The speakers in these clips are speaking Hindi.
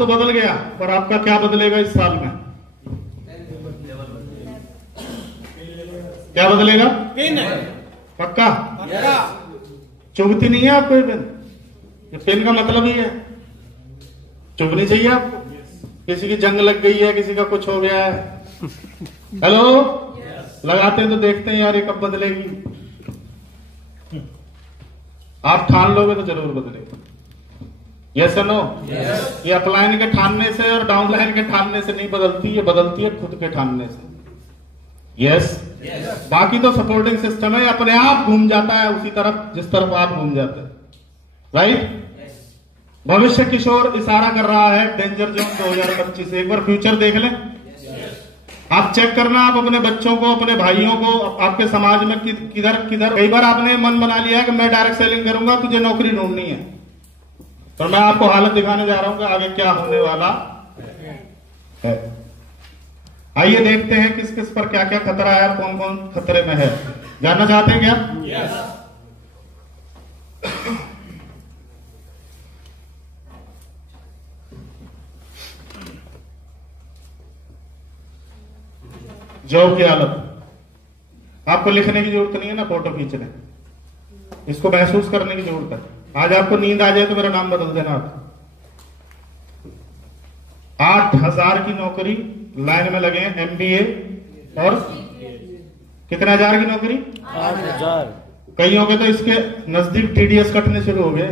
तो बदल गया, पर आपका क्या बदलेगा इस साल में? क्या बदलेगा? पक्का? चुभती नहीं है आपको ये पेन? ये पेन का मतलब ही है, चुभनी चाहिए आपको। किसी की जंग लग गई है, किसी का कुछ हो गया है, हेलो, लगाते हैं तो देखते हैं यार ये कब बदलेगी। आप ठान लोगे तो जरूर बदलेगा। यस या नो? ये अपलाइन के ठानने से और डाउनलाइन के ठानने से नहीं बदलती, ये बदलती है खुद के ठानने से। यस? बाकी तो सपोर्टिंग सिस्टम है, अपने आप घूम जाता है उसी तरफ जिस तरफ आप घूम जाते हैं। राइट? भविष्य किशोर इशारा कर रहा है डेंजर जोन 2025। एक बार फ्यूचर देख लें, आप चेक करना, आप अपने बच्चों को, अपने भाइयों को, आपके समाज में किधर किधर। कई बार आपने मन बना लिया है कि मैं डायरेक्ट सेलिंग करूंगा, तुझे नौकरी ढूंढनी है, तो मैं आपको हालत दिखाने जा रहा हूं कि आगे क्या होने वाला है। आइए देखते हैं किस किस पर क्या क्या खतरा है, कौन कौन खतरे में है। जानना चाहते हैं क्या? जॉब की हालत, आपको लिखने की जरूरत नहीं है ना, फोटो खींचने, इसको महसूस करने की जरूरत है। आज आपको नींद आ जाए तो मेरा नाम बदल देना आप। 8,000 की नौकरी लाइन में लगे हैं, MBA, और कितने हजार की नौकरी? 8,000। कईयों के तो इसके नजदीक TDS कटने शुरू हो गए।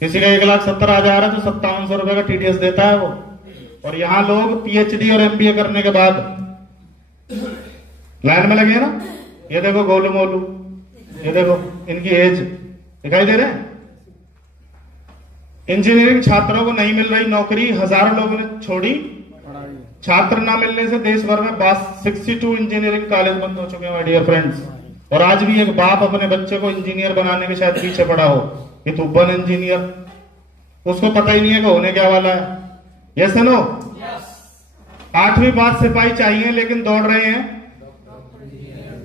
किसी का 1,70,000 है तो 5700 रुपए का TDS देता है वो। और यहां लोग PhD और MBA करने के बाद लाइन में लगे ना। ये देखो गोलू मोलू, ये देखो इनकी एज दिखाई दे रहे हैं। इंजीनियरिंग छात्रों को नहीं मिल रही नौकरी, हजारों लोगों ने छोड़ी। छात्र ना मिलने से देश भर में 62 इंजीनियरिंग कॉलेज बंद हो चुके हैं माय डियर फ्रेंड्स। और आज भी एक बाप अपने बच्चे को इंजीनियर बनाने के शायद पीछे पड़ा हो, ये तो बन इंजीनियर, उसको पता ही नहीं है कि होने क्या वाला है। Yes no? 8वीं पास सिपाही चाहिए लेकिन दौड़ रहे हैं।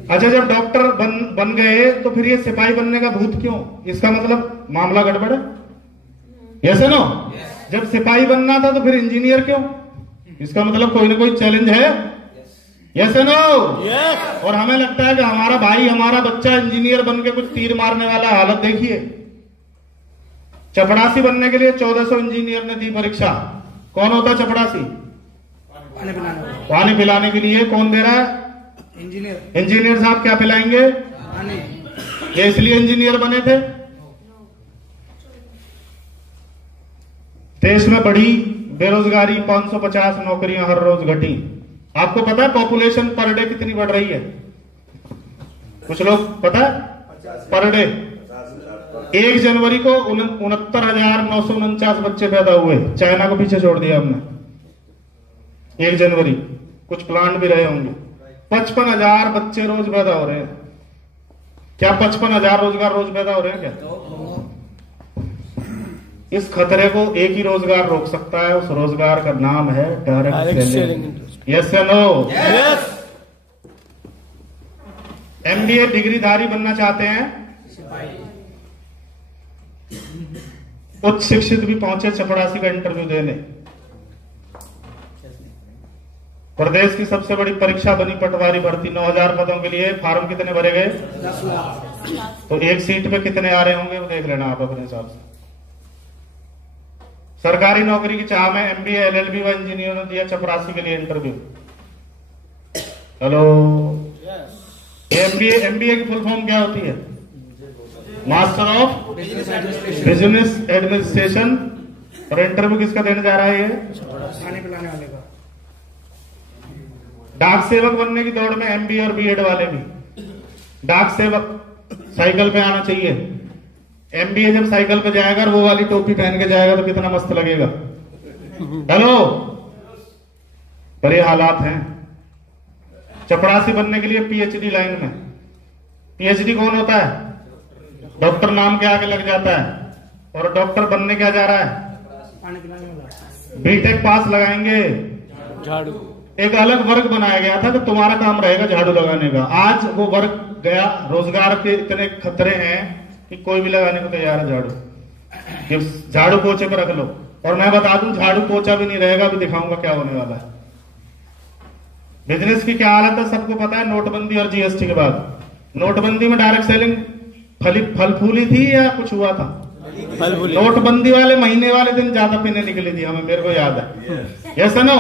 अच्छा, जब डॉक्टर बन गए तो फिर ये सिपाही बनने का भूत क्यों? इसका मतलब मामला गड़बड़ है। Yes no? जब सिपाही बनना था तो फिर इंजीनियर क्यों? इसका मतलब कोई ना कोई चैलेंज है। Yes no? और हमें लगता है कि हमारा भाई, हमारा बच्चा इंजीनियर बन के कुछ तीर मारने वाला। हालत देखिए, चपड़ासी बनने के लिए 1400 इंजीनियर ने दी परीक्षा। कौन होता चपड़ासी? पानी पिलाने के लिए। कौन दे रहा है? इंजीनियर साहब क्या पिलाएंगे? ये इसलिए इंजीनियर बने थे। देश में बढ़ी बेरोजगारी, 550 नौकरियां हर रोज घटी। आपको पता है पॉपुलेशन पर डे कितनी बढ़ रही है? कुछ लोग पता है? पर डे 1 जनवरी को 69,949 बच्चे पैदा हुए। चाइना को पीछे छोड़ दिया हमने। 1 जनवरी, कुछ प्लांट भी रहे होंगे। 55,000 बच्चे रोज पैदा हो रहे हैं। क्या 55,000 रोजगार रोज पैदा हो रहे हैं क्या? इस खतरे को एक ही रोजगार रोक सकता है, उस रोजगार का नाम है डायरेक्ट सेलिंग। यस या नो? MBA डिग्रीधारी बनना चाहते हैं, उच्च शिक्षित भी पहुंचे चपड़ासी का इंटरव्यू देने। प्रदेश की सबसे बड़ी परीक्षा बनी पटवारी भर्ती। 9,000 पदों के लिए फॉर्म कितने भरे गए? 10 लाख। तो एक सीट पे कितने आ रहे होंगे वो देख लेना आप अपने हिसाब से। सरकारी नौकरी की चाह में MBA LLB व इंजीनियर ने दिया चपरासी के लिए इंटरव्यू। हेलो, MBA की फुल फॉर्म क्या होती है? Master of business administration. और इंटरव्यू किसका देने जा रहा है? ये खाने पिलाने वाले का। डाक सेवक बनने की दौड़ में MBA और BEd वाले भी। डाक सेवक साइकिल पे आना चाहिए। MBA जब साइकिल पे जाएगा और वो वाली टोपी पहन के जाएगा तो कितना मस्त लगेगा। हेलो, पर ये हालात हैं। चपरासी बनने के लिए PhD लाइन में। PhD कौन होता है? डॉक्टर नाम के आगे लग जाता है। और डॉक्टर बनने क्या जा रहा है? खाने पिलाने वाला। BTech पास लगाएंगे। झाड़ू। एक अलग वर्ग बनाया गया था कि तुम्हारा काम रहेगा झाड़ू लगाने का। आज वो वर्ग गया। रोजगार के इतने खतरे हैं कि कोई भी लगाने को तैयार है झाड़ू। झाड़ू पोछे पर रख लो। और मैं बता दूं झाड़ू पोछा भी नहीं रहेगा, अभी दिखाऊंगा क्या होने वाला है। बिजनेस की क्या हालत है सबको पता है, नोटबंदी और जीएसटी के बाद। नोटबंदी में डायरेक्ट सेलिंग फल फूली थी या कुछ हुआ था? नोटबंदी वाले महीने वाले दिन ज्यादा पीने निकली थी, हमें मेरे को याद है। Yes no?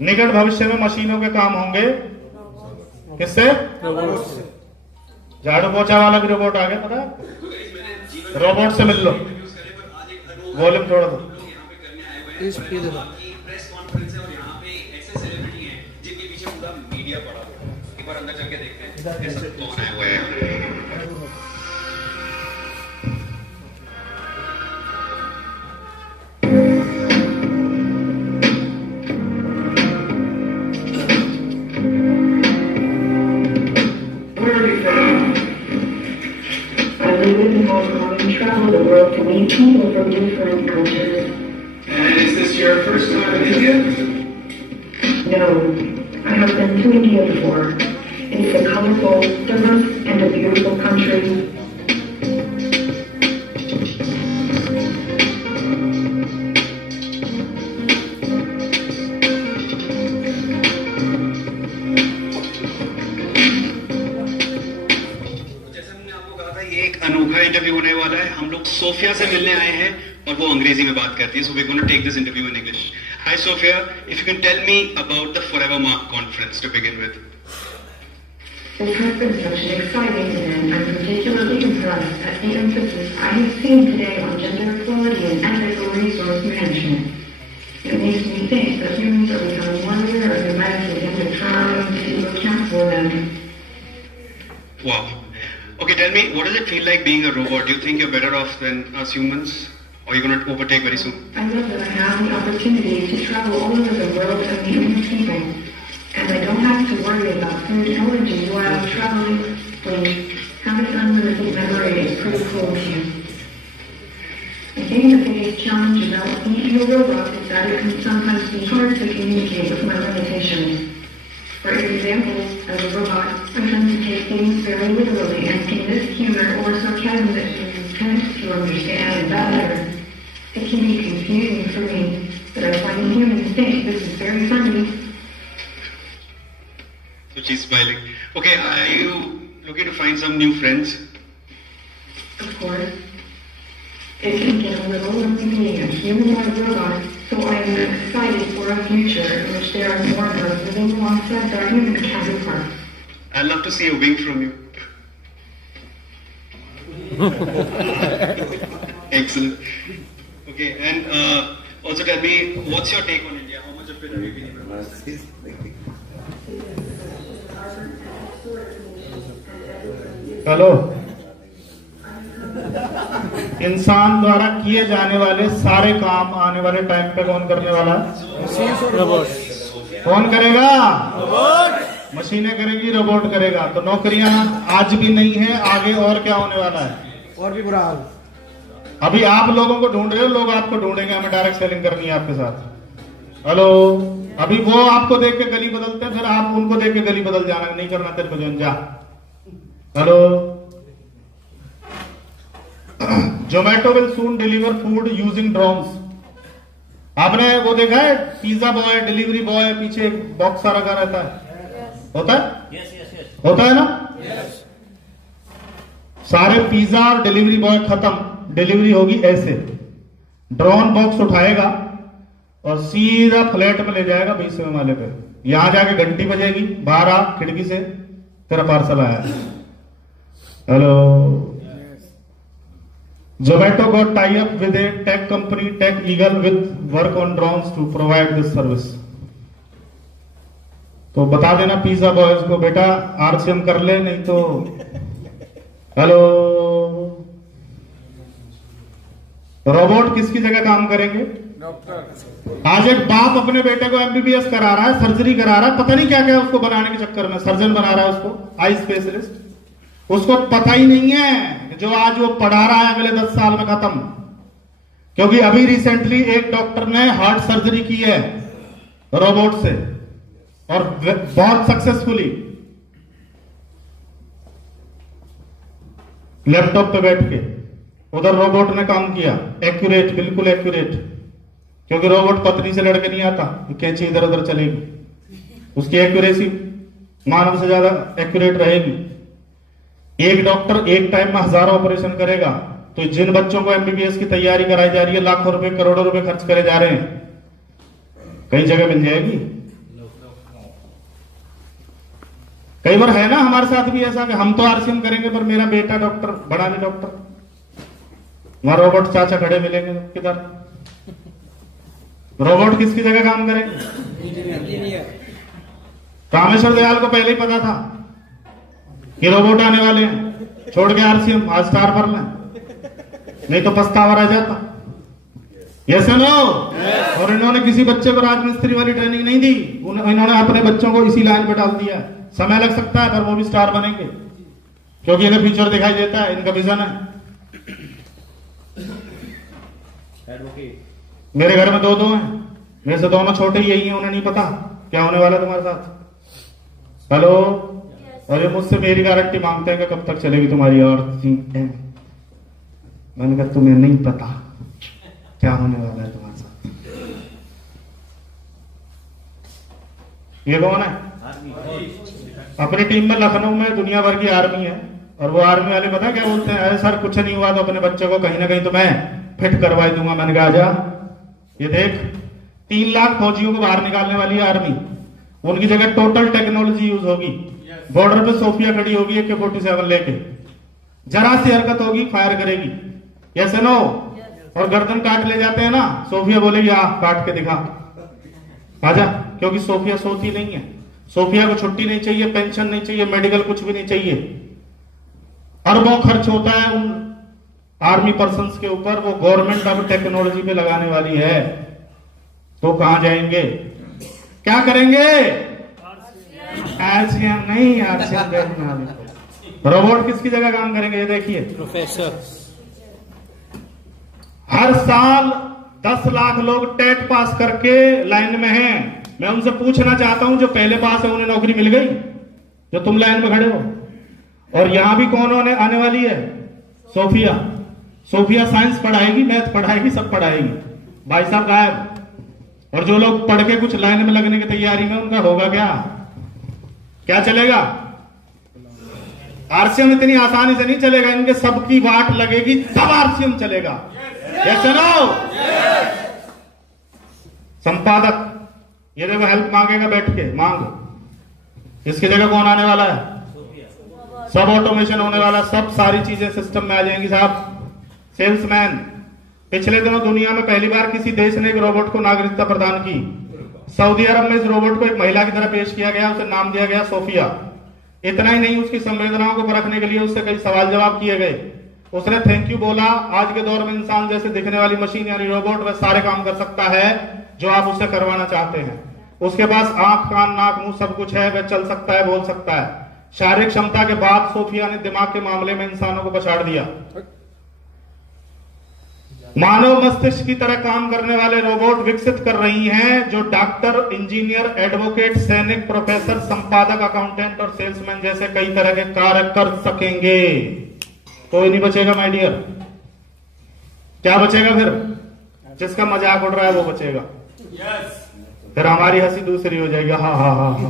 निकट भविष्य में मशीनों के काम होंगे किससे? झाड़ू पोछा वाला भी रोबोट आ गया, पता है? रोबोट से मिल लो, वॉल्यूम थोड़ा दो। प्रेस कॉन्फ्रेंस है और यहाँ पे ऐसे सेलिब्रिटी हैं जिनके पीछे पूरा मीडिया पड़ा हुआ है। एक बार अंदर चल के देखते हैं ऐसा कौन आया हुआ है। Travel the world to meet people from different cultures. And is this your first time in India? No, I have been to India before. It's a colorful, diverse, and a beautiful country. अनोखा इंटरव्यू होने वाला है। हम लोग सोफिया से मिलने आए हैं और वो अंग्रेजी में बात करती है, so we gonna take this interview in English. Hi Sophia, if you can tell me about the Forevermark conference to begin with. This has been such an exciting event. I'm particularly impressed at the emphasis I have seen today on gender equality and ethical resource management. It makes me think that humans are becoming more aware of humanity and are trying to account for them. Wow. Okay, tell me, what does it feel like being a robot? Do you think you're better off than us humans? Or you're going to overtake very soon? I love that I have the opportunity to travel all over the world and meet new people. And I don't have to worry about food allergies while I'm traveling. Having unlimited memory is pretty cool too. I think the biggest challenge about being a robot is that it can sometimes be hard to communicate with my limitations. For example, as a robot, I tend to take things very literally and can miss humor or sarcasm that humans tend to understand better. It can be confusing for me, but I find humans think this is very funny. So she's smiling. Okay, are you looking to find some new friends? Of course. It can get a little lonely being a humanoid robot, so I am excited for a future in which there are more of us living alongside their human counterparts. I'd love to see a wink from you. Excellent. Okay, and also tell me, what's your take on India? How much of it have you been impressed? Hello, इंसान द्वारा किए जाने वाले सारे काम आने वाले टाइम पे कौन करने वाला है? रोबोट। कौन करेगा? रोबोट। मशीनें करेंगी, रोबोट करेगा। तो नौकरियां आज भी नहीं है, आगे और क्या होने वाला है? और भी बुरा हाल। अभी आप लोगों को ढूंढ रहे हो, लोग आपको ढूंढेंगे, हमें डायरेक्ट सेलिंग करनी है आपके साथ। हेलो, अभी वो आपको देख के गली बदलते हैं, फिर आप उनको देख के गली बदल जाना, नहीं करना तेरे को जो जा। Hello, Zomato will soon deliver food using drones. आपने वो देखा है, पिज्जा बॉय, डिलीवरी बॉय, पीछे एक बॉक्स सा रखा रहता है, होता है? होता है ना? सारे पिज्जा और डिलीवरी बॉय खत्म, डिलीवरी होगी ऐसे। ड्रोन बॉक्स उठाएगा और सीधा फ्लैट में ले जाएगा 20वें माले पे। यहां जाके घंटी बजेगी, बाहर आ खिड़की से, तेरा पार्सल आया। Hello, Zomato got tie up with a tech company, Tech Eagle, with work on drones to provide this service. तो बता देना पिज्जा बॉयज को, बेटा आरसीएम कर ले, नहीं तो। हेलो, रोबोट किसकी जगह काम करेंगे? डॉक्टर। आज एक बाप अपने बेटे को एमबीबीएस करा रहा है, सर्जरी करा रहा है, पता नहीं क्या क्या उसको बनाने के चक्कर में, सर्जन बना रहा है उसको, आई स्पेशलिस्ट। उसको पता ही नहीं है जो आज वो पढ़ा रहा है अगले 10 साल में खत्म। क्योंकि अभी रिसेंटली एक डॉक्टर ने हार्ट सर्जरी की है रोबोट से, और बहुत सक्सेसफुली, लैपटॉप पे बैठ के। उधर रोबोट ने काम किया, एक्यूरेट, बिल्कुल एक्यूरेट, क्योंकि रोबोट पत्नी से लड़के नहीं आता, कैंची इधर उधर चलेगी, उसकी एक्यूरेसी मानव से ज्यादा एक्यूरेट रहेगी। एक डॉक्टर एक टाइम में हजारों ऑपरेशन करेगा, तो जिन बच्चों को एमबीबीएस की तैयारी कराई जा रही है, लाखों रुपए करोड़ों रुपए खर्च करे जा रहे हैं, कई जगह मिल जाएगी। कई बार है ना हमारे साथ भी ऐसा कि हम तो आरसीएम करेंगे पर मेरा बेटा डॉक्टर, बड़ा नहीं डॉक्टर, वहां रोबोट चाचा खड़े मिलेंगे, किधर रोबोट किसकी जगह काम करेंगे? रामेश्वर दयाल को पहले ही पता था कि रोबोट आने वाले हैं, छोड़ के आरसीएम आज स्टार पर लें, नहीं तो पछतावा रह जाता। Yes no? और इन्होंने किसी बच्चे को राजमिस्त्री वाली ट्रेनिंग नहीं दी, इन्होंने अपने बच्चों को इसी लाइन पर डाल दिया। समय लग सकता है पर वो भी स्टार बनेंगे, क्योंकि इन्हें फ्यूचर दिखाई देता है, इनका विजन है। मेरे घर में दो हैं, मेरे से दोनों छोटे ही यही हैं, उन्हें नहीं पता क्या होने वाला है तुम्हारे साथ। हेलो, और ये मुझसे मेरी गारंटी मांगते हैं कि कब तक चलेगी तुम्हारी अर्थ। मैंने कहा तुम्हें नहीं पता क्या होने वाला है तुम्हारे साथ। ये कौन है? अपनी टीम में लखनऊ में दुनिया भर की आर्मी है, और वो आर्मी वाले पता क्या बोलते हैं, अरे सर कुछ नहीं हुआ तो अपने बच्चे को कहीं ना कहीं तो मैं फिट करवा दूंगा। मैंने कहा आजा, ये देख 3 लाख फौजियों को बाहर निकालने वाली है आर्मी, उनकी जगह टोटल टेक्नोलॉजी यूज होगी। बॉर्डर पे सोफिया खड़ी होगी AK-47 लेके, जरा सी हरकत होगी फायर करेगी। Yes no? और गर्दन काट ले जाते हैं ना, सोफिया बोलेगी आ काट के दिखा, आजा, क्योंकि सोफिया सोती नहीं है। सोफिया को छुट्टी नहीं चाहिए, पेंशन नहीं चाहिए, मेडिकल कुछ भी नहीं चाहिए। अरबों खर्च होता है उन आर्मी पर्सन्स के ऊपर, वो गवर्नमेंट अब टेक्नोलॉजी पे लगाने वाली है, तो कहां जाएंगे, क्या करेंगे? आरसीएम नहीं, आरसीएम रोबोट किसकी जगह काम करेंगे? ये देखिए प्रोफेसर, हर साल 10 लाख लोग टेट पास करके लाइन में हैं। मैं उनसे पूछना चाहता हूं जो पहले पास है उन्हें नौकरी मिल गई, जो तुम लाइन में खड़े हो? और यहां भी कौन आने वाली है? सोफिया। सोफिया साइंस पढ़ाएगी, मैथ पढ़ाएगी, सब पढ़ाएगी। भाई साहब गायब। और जो लोग पढ़ के कुछ लाइन में लगने की तैयारी में, उनका होगा क्या चलेगा? आरसीएम इतनी आसानी से नहीं चलेगा, इनके सबकी वाट लगेगी तब आरसीएम चलेगा। Yes no? संपादक, ये देखो हेल्प मांगेगा बैठ के, मांग। इसकी जगह कौन आने वाला है? सब ऑटोमेशन होने वाला, सब सारी चीजें सिस्टम में आ जाएंगी साहब। सेल्समैन, पिछले दिनों दुनिया में पहली बार किसी देश ने एक रोबोट को नागरिकता प्रदान की। सऊदी अरब में इस रोबोट को एक महिला की तरह पेश किया गया, उसे नाम दिया गया सोफिया। इतना ही नहीं, उसकी संवेदनाओं को परखने के लिए उससे कई सवाल जवाब किए गए। उसने थैंक यू बोला। आज के दौर में इंसान जैसे दिखने वाली मशीन यानी रोबोट वह सारे काम कर सकता है जो आप उससे करवाना चाहते हैं। उसके पास आंख, कान, नाक, मुंह सब कुछ है, वह चल सकता है, बोल सकता है। शारीरिक क्षमता के बाद सोफिया ने दिमाग के मामले में इंसानों को पछाड़ दिया। मानव मस्तिष्क की तरह काम करने वाले रोबोट विकसित कर रही हैं, जो डॉक्टर, इंजीनियर, एडवोकेट, सैनिक, प्रोफेसर, संपादक, अकाउंटेंट और सेल्समैन जैसे कई तरह के कार्य कर सकेंगे। कोई नहीं बचेगा माय डियर। क्या बचेगा फिर? जिसका मजाक उड़ रहा है वो बचेगा। फिर हमारी हंसी दूसरी हो जाएगी, हा हा हा हा,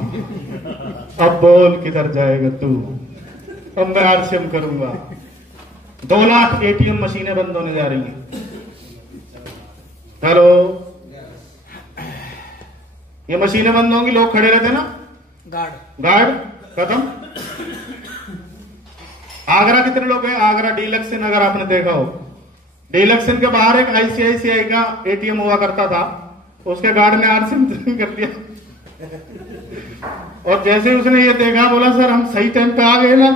अब बोल किधर जाएगा तू, अब मैं आरसीएम करूंगा। 2 लाख ATM मशीनें बंद होने जा रही हैं। हेलो, ये मशीनें बंद होंगी, लोग खड़े रहते ना, गार्ड खत्म। आगरा कितने लोग हैं? आगरा डीलक्सन, अगर आपने देखा हो, डीलक्सन के बाहर एक ICICI का ATM हुआ करता था, उसके गार्ड ने आरसीएम कर दिया। और जैसे ही उसने ये देखा, बोला सर हम सही टाइम पे आ गए ना।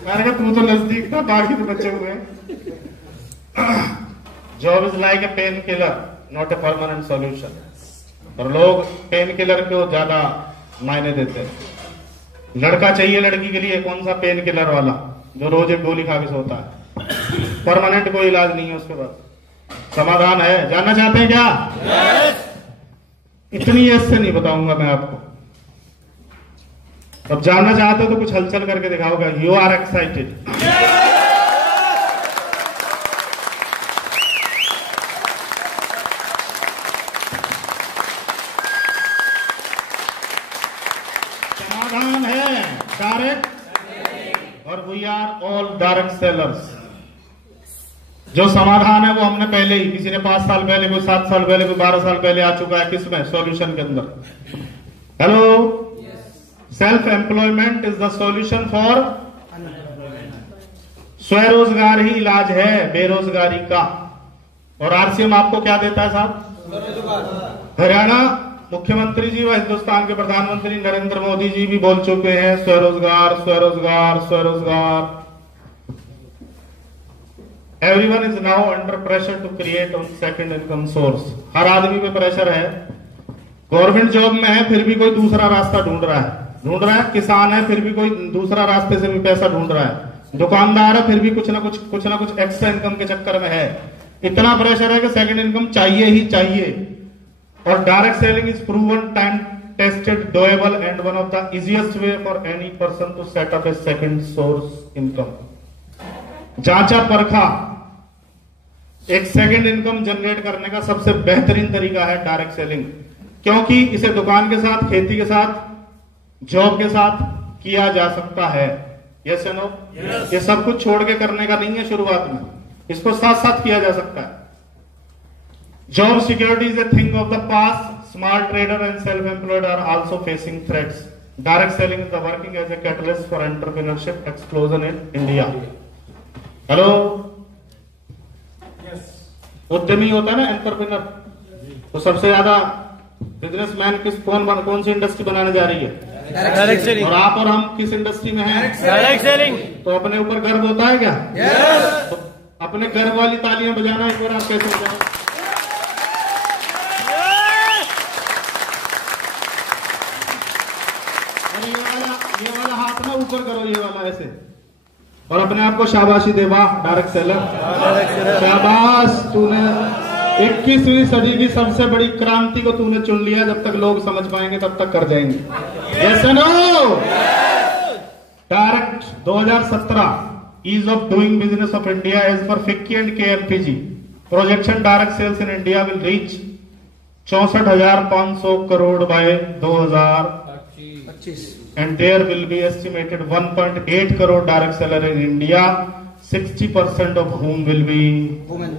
मैंने कहा तू तो नजदीक था, बाकी तो बचे हुए। Job is like a pain killer, not a permanent solution. और लोग पेन किलर को ज्यादा मायने देते हैं। लड़का चाहिए लड़की के लिए कौन सा पेन किलर वाला, जो रोज एक गोली खा के सोता है। परमानेंट कोई इलाज नहीं है उसके पास। समाधान है? जानना चाहते हैं क्या? इतनी ऐसे नहीं बताऊंगा मैं आपको। अब जानना चाहते हो तो कुछ हलचल करके दिखाओगा। You are excited? All direct sellers. जो समाधान है वो हमने पहले ही, किसी ने 5 साल पहले, कोई 7 साल पहले, कोई 12 साल पहले आ चुका है। किसमें? सॉल्यूशन के अंदर। Hello, self employment is the solution for, स्वरोजगार ही इलाज है बेरोजगारी का। और आरसीएम आपको क्या देता है साहब? हरियाणा मुख्यमंत्री जी व हिंदुस्तान के प्रधानमंत्री नरेंद्र मोदी जी भी बोल चुके हैं, स्वरोजगार स्वरोजगार स्वरोजगार। Everyone is now under pressure to create on second income source. हर आदमी पे प्रेशर है। गवर्नमेंट जॉब में है फिर भी कोई दूसरा रास्ता ढूंढ रहा है। किसान है फिर भी कोई दूसरा रास्ते से भी पैसा ढूंढ रहा है। दुकानदार है फिर भी कुछ ना कुछ एक्स्ट्रा इनकम के चक्कर में है। इतना प्रेशर है कि सेकंड इनकम चाहिए ही चाहिए। और direct selling is proven, time tested, doable and one of the easiest way for any person to set up a second source income. जांचा परखा एक सेकंड इनकम जनरेट करने का सबसे बेहतरीन तरीका है डायरेक्ट सेलिंग, क्योंकि इसे दुकान के साथ, खेती के साथ, जॉब के साथ किया जा सकता है। यस या नो? ये सब कुछ छोड़ के करने का नहीं है शुरुआत में, इसको साथ साथ किया जा सकता है। Job security is a thing of the past. Small trader and self employed are also facing threats. Direct selling is the working as a catalyst for entrepreneurship explosion in India. Hello, उद्यमी होता है ना, एंटरप्रेन्योर, तो सबसे ज्यादा बिजनेसमैन कौन सी इंडस्ट्री बनाने जा रही है? Direct selling. और आप और हम किस इंडस्ट्री में हैं? Direct selling. तो अपने ऊपर गर्व होता है क्या? तो अपने गर्व वाली तालियां बजाना एक बार आप कैसे बजाएं? और ये वाला हाथ ना ऊपर करो, ये वाला ऐसे, और अपने आप को शाबाशी दे। वाह डायरेक्ट सेलर, शाबाश, तूने 21वीं सदी की सबसे बड़ी क्रांति को तूने चुन लिया। जब तक लोग समझ पाएंगे तब तक कर जाएंगे। Yes no? Direct 2017 ease of doing business of India as per FICCI and KMPG projection direct sales in India will reach 64,500 crore by 2025 and there will be estimated 1.8 crore direct seller in India, 60% of whom will be women.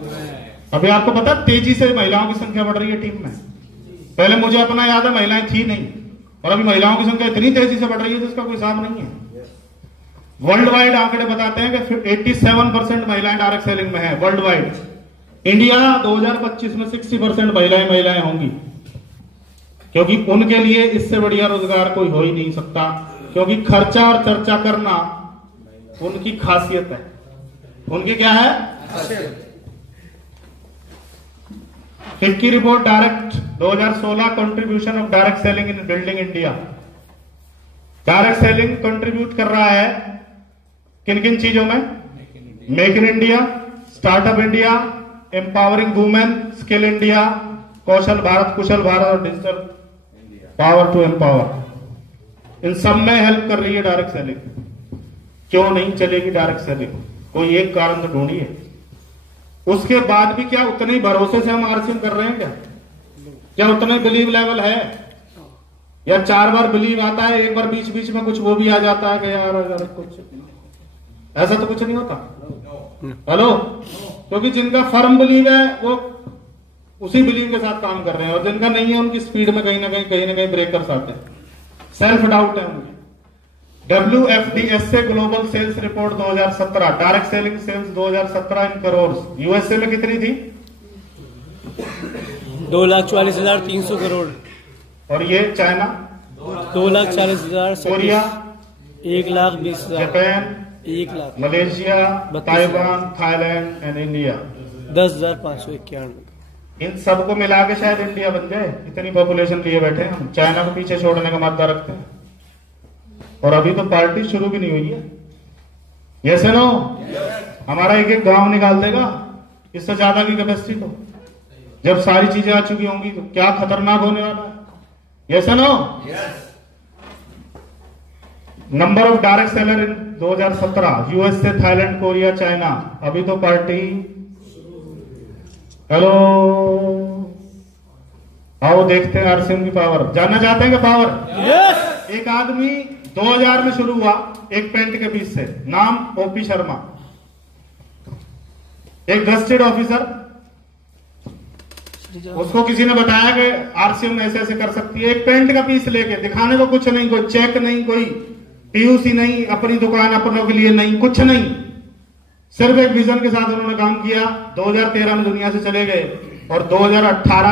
अभी आपको पता तेजी से महिलाओं की संख्या बढ़ रही है टीम में। पहले मुझे अपना याद है महिलाएं थी नहीं, और अभी महिलाओं की संख्या इतनी तेजी से बढ़ रही है जिसका कोई हिसाब नहीं है। वर्ल्ड वाइड आंकड़े बताते हैं कि 87% महिलाएं डायरेक्ट सेलिंग में है वर्ल्ड वाइड। इंडिया 2025 में 60% महिलाएं होंगी, क्योंकि उनके लिए इससे बढ़िया रोजगार कोई हो ही नहीं सकता, क्योंकि खर्चा और चर्चा करना उनकी खासियत है। उनकी क्या है? FICCI report direct 2016 contribution of direct selling in building India. Direct selling contribute कर रहा है किन किन चीजों में? Make in India, startup India, empowering women, skill India, कौशल भारत, कुशल भारत और डिजिटल पावर टू एम्पावर। इन सब में हेल्प कर रही है डायरेक्ट सेलिंग। क्यों नहीं चलेगी डायरेक्ट सेलिंग? कोई एक कारण तो ढूंढिए। उसके बाद भी क्या उतने ही भरोसे से हम आरसीएम कर रहे हैं? क्या उतना बिलीव लेवल है? या 4 बार बिलीव आता है, एक बार बीच बीच में कुछ वो भी आ जाता है कि यार अगर कुछ ऐसा तो कुछ नहीं होता। हेलो, क्योंकि जिनका फर्म बिलीव है वो उसी बिलीव के साथ काम कर रहे हैं, और जिनका नहीं है उनकी स्पीड में कहीं ना कहीं ब्रेकर्स आते हैं, सेल्फ डाउट है उनमें। WFDSA global sales report 2017 direct selling sales 2017 in crore. USA में कितनी थी? 2,44,300 करोड़। और ये China 2,40,000। Korea 1,20,000। Japan 1 lakh. Malaysia, Taiwan, Thailand and India 10,591। इन सबको मिला के शायद इंडिया बन जाए। इतनी पॉपुलेशन लिए बैठे हैं हम, चाइना को पीछे छोड़ने का मादा रखते हैं, और अभी तो पार्टी शुरू भी नहीं हुई है। Yes no? हमारा एक एक गांव निकाल देगा इससे ज्यादा की कैपेसिटी। तो जब सारी चीजें आ चुकी होंगी तो क्या खतरनाक होने वाला है। Yes no? Number of direct seller in 2017 USA, Thailand, Korea, China. अभी तो पार्टी। हेलो, आओ देखते हैं आरसीएम की पावर। जानना चाहते हैं कि पावर? यस। एक आदमी 2000 में शुरू हुआ एक पेंट के पीस से, नाम ओपी शर्मा, एक गस्टेड ऑफिसर। उसको किसी ने बताया कि आरसीएम ऐसे ऐसे कर सकती है, एक पेंट का पीस लेके, दिखाने को कुछ नहीं, कोई चेक नहीं, कोई पीयूसी नहीं, अपनी दुकान अपनों के लिए नहीं, कुछ नहीं, सिर्फ एक विजन के साथ उन्होंने काम किया। 2013 में दुनिया से चले गए और 2018